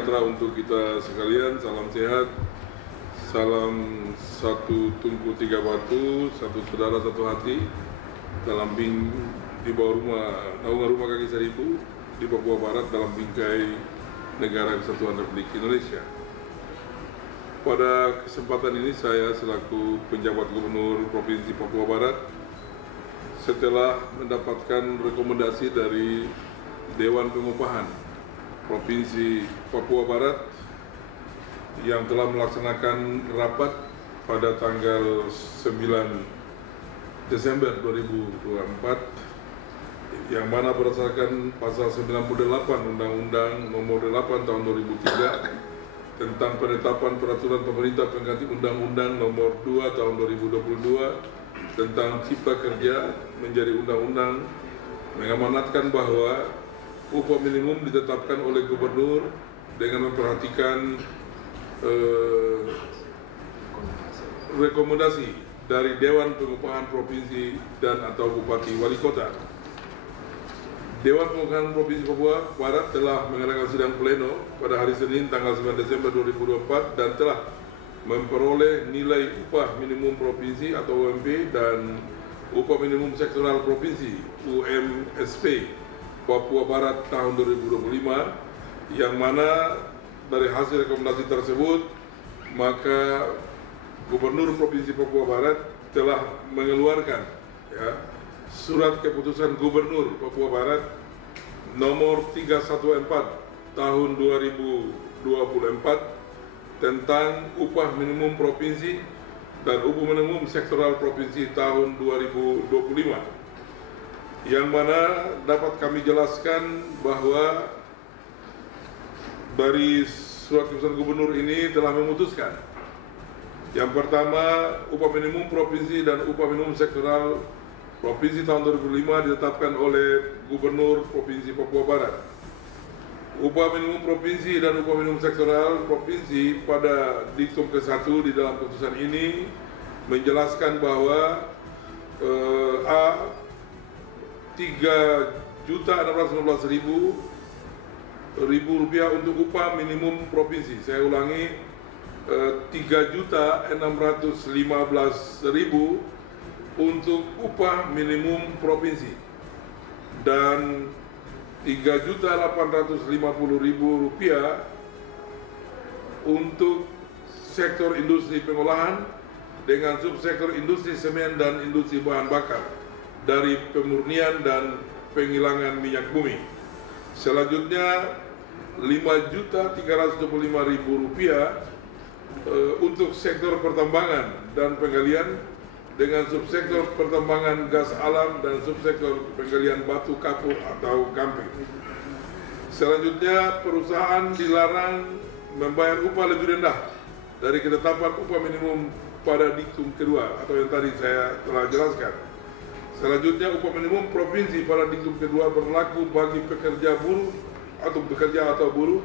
sejahtera untuk kita sekalian, salam sehat, salam satu tungku tiga batu, satu saudara satu hati, dalam di bawah naungan rumah kaki seribu di Papua Barat dalam bingkai Negara Kesatuan Republik Indonesia. Pada kesempatan ini saya selaku penjabat Gubernur Provinsi Papua Barat, setelah mendapatkan rekomendasi dari Dewan Pengupahan Provinsi Papua Barat yang telah melaksanakan rapat pada tanggal 9 Desember 2024, yang mana berdasarkan pasal 98 Undang-Undang Nomor 8 Tahun 2003 tentang penetapan peraturan pemerintah pengganti Undang-Undang Nomor 2 Tahun 2022 tentang Cipta Kerja menjadi undang-undang, mengamanatkan bahwa upah minimum ditetapkan oleh gubernur dengan memperhatikan rekomendasi dari Dewan Pengupahan Provinsi dan atau Bupati Wali Kota. Dewan Pengupahan Provinsi Papua Barat telah mengadakan sidang pleno pada hari Senin tanggal 9 Desember 2024 dan telah memperoleh nilai upah minimum provinsi atau UMP dan upah minimum sektoral provinsi UMSP Papua Barat tahun 2025, yang mana dari hasil rekomendasi tersebut maka Gubernur Provinsi Papua Barat telah mengeluarkan surat keputusan Gubernur Papua Barat nomor 314 tahun 2024 tentang upah minimum provinsi dan upah minimum sektoral provinsi tahun 2025, yang mana dapat kami jelaskan bahwa dari surat keputusan gubernur ini telah memutuskan yang pertama, upah minimum provinsi dan upah minimum sektoral provinsi tahun 2005 ditetapkan oleh Gubernur Provinsi Papua Barat. Upah minimum provinsi dan upah minimum sektoral provinsi pada diktum ke-1 di dalam keputusan ini menjelaskan bahwa A 3.619.000 rupiah untuk upah minimum provinsi. Saya ulangi, 3.615.000 untuk upah minimum provinsi dan 3.850.000 rupiah untuk sektor industri pengolahan dengan subsektor industri semen dan industri bahan bakar dari pemurnian dan penghilangan minyak bumi. Selanjutnya 5.325.000 rupiah untuk sektor pertambangan dan penggalian dengan subsektor pertambangan gas alam dan subsektor penggalian batu kapur atau gamping. Selanjutnya perusahaan dilarang membayar upah lebih rendah dari ketetapan upah minimum pada diktum kedua atau yang tadi saya telah jelaskan. Selanjutnya upah minimum provinsi pada diktum kedua berlaku bagi pekerja buruh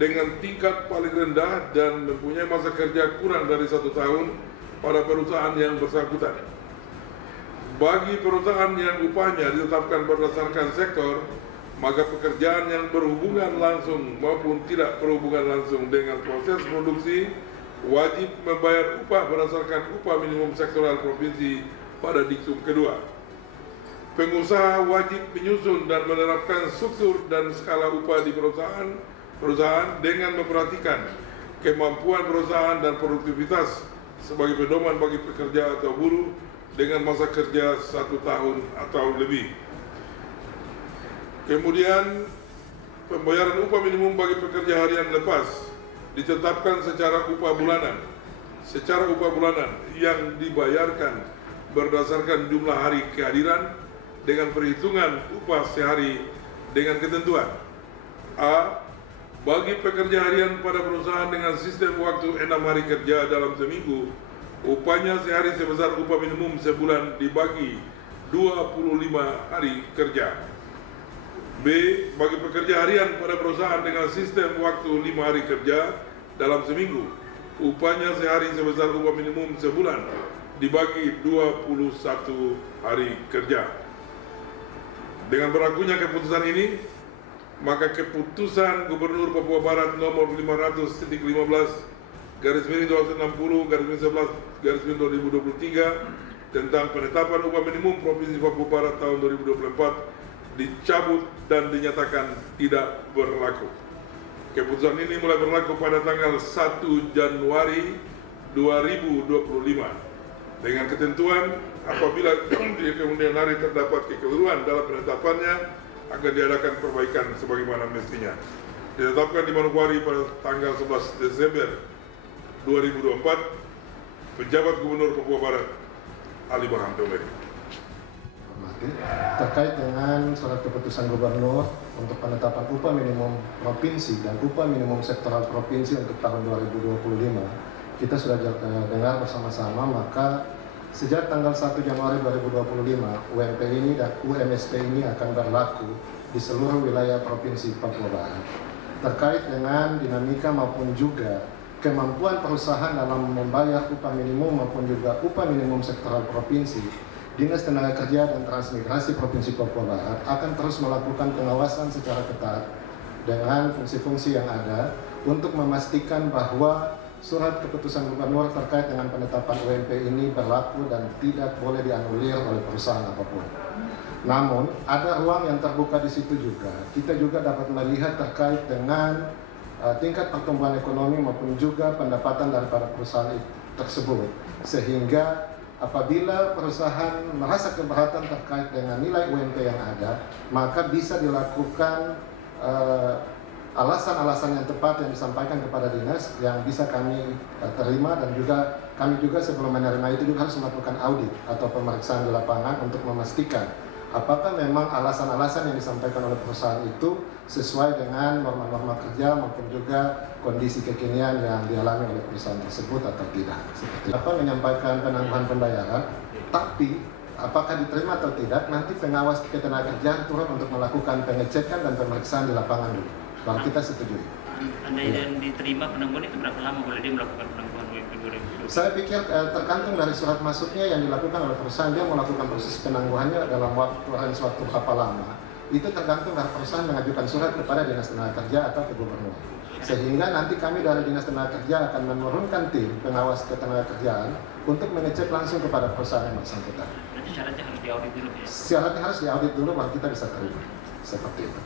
dengan tingkat paling rendah dan mempunyai masa kerja kurang dari 1 tahun pada perusahaan yang bersangkutan. Bagi perusahaan yang upahnya ditetapkan berdasarkan sektor, maka pekerjaan yang berhubungan langsung maupun tidak berhubungan langsung dengan proses produksi wajib membayar upah berdasarkan upah minimum sektoral provinsi pada diktum kedua. Pengusaha wajib menyusun dan menerapkan struktur dan skala upah di perusahaan dengan memperhatikan kemampuan perusahaan dan produktivitas sebagai pedoman bagi pekerja atau buruh dengan masa kerja 1 tahun atau lebih. Kemudian pembayaran upah minimum bagi pekerja harian lepas ditetapkan secara upah bulanan yang dibayarkan berdasarkan jumlah hari kehadiran dengan perhitungan upah sehari dengan ketentuan A. Bagi pekerja harian pada perusahaan dengan sistem waktu 6 hari kerja dalam seminggu, upahnya sehari sebesar upah minimum sebulan dibagi 25 hari kerja. B. Bagi pekerja harian pada perusahaan dengan sistem waktu 5 hari kerja dalam seminggu, upahnya sehari sebesar upah minimum sebulan dibagi 21 hari kerja. Dengan berlakunya keputusan ini, maka keputusan Gubernur Papua Barat nomor 500-15/11/2023 tentang penetapan upah minimum Provinsi Papua Barat tahun 2024 dicabut dan dinyatakan tidak berlaku. Keputusan ini mulai berlaku pada tanggal 1 Januari 2025 dengan ketentuan apabila di kemudian hari terdapat kekeliruan dalam penetapannya akan diadakan perbaikan sebagaimana mestinya. Ditetapkan di Manokwari pada tanggal 11 Desember 2024, Pejabat Gubernur Papua Barat Ali Baham Domeri. Terkait dengan surat keputusan Gubernur untuk penetapan upah minimum provinsi dan upah minimum sektoral provinsi untuk tahun 2025, kita sudah dengar bersama-sama, maka sejak tanggal 1 Januari 2025, UMP ini dan UMSP ini akan berlaku di seluruh wilayah Provinsi Papua Barat. Terkait dengan dinamika maupun juga kemampuan perusahaan dalam membayar upah minimum maupun juga upah minimum sektoral provinsi, Dinas Tenaga Kerja dan Transmigrasi Provinsi Papua Barat akan terus melakukan pengawasan secara ketat dengan fungsi-fungsi yang ada untuk memastikan bahwa surat keputusan Gubernur terkait dengan penetapan UMP ini berlaku dan tidak boleh dianulir oleh perusahaan apapun. Namun, ada ruang yang terbuka di situ juga. Kita juga dapat melihat terkait dengan tingkat pertumbuhan ekonomi maupun juga pendapatan daripada perusahaan tersebut. Sehingga apabila perusahaan merasa keberatan terkait dengan nilai UMP yang ada, maka bisa dilakukan alasan-alasan yang tepat yang disampaikan kepada dinas yang bisa kami terima, dan juga kami juga sebelum menerima itu juga harus melakukan audit atau pemeriksaan di lapangan untuk memastikan apakah memang alasan-alasan yang disampaikan oleh perusahaan itu sesuai dengan norma-norma kerja maupun juga kondisi kekinian yang dialami oleh perusahaan tersebut atau tidak. Seperti apa menyampaikan penangguhan pembayaran, tapi apakah diterima atau tidak, nanti pengawas ketenagakerjaan turun untuk melakukan pengecekan dan pemeriksaan di lapangan dulu. Baru kita setujui. Anda yang diterima penangguhan itu berapa lama boleh dia melakukan penangguhan UMP 2020? Saya pikir tergantung dari surat masuknya yang dilakukan oleh perusahaan. Dia melakukan proses penangguhannya dalam range waktu berapa lama. Itu tergantung dari perusahaan mengajukan surat kepada Dinas Tenaga Kerja atau ke Gubernur. Sehingga nanti kami dari Dinas Tenaga Kerja akan menurunkan tim pengawas ketenagakerjaan untuk mengecek langsung kepada perusahaan yang bersangkutan. Nanti syaratnya harus diaudit dulu ya? Syaratnya harus diaudit dulu baru kita bisa terima. Seperti itu.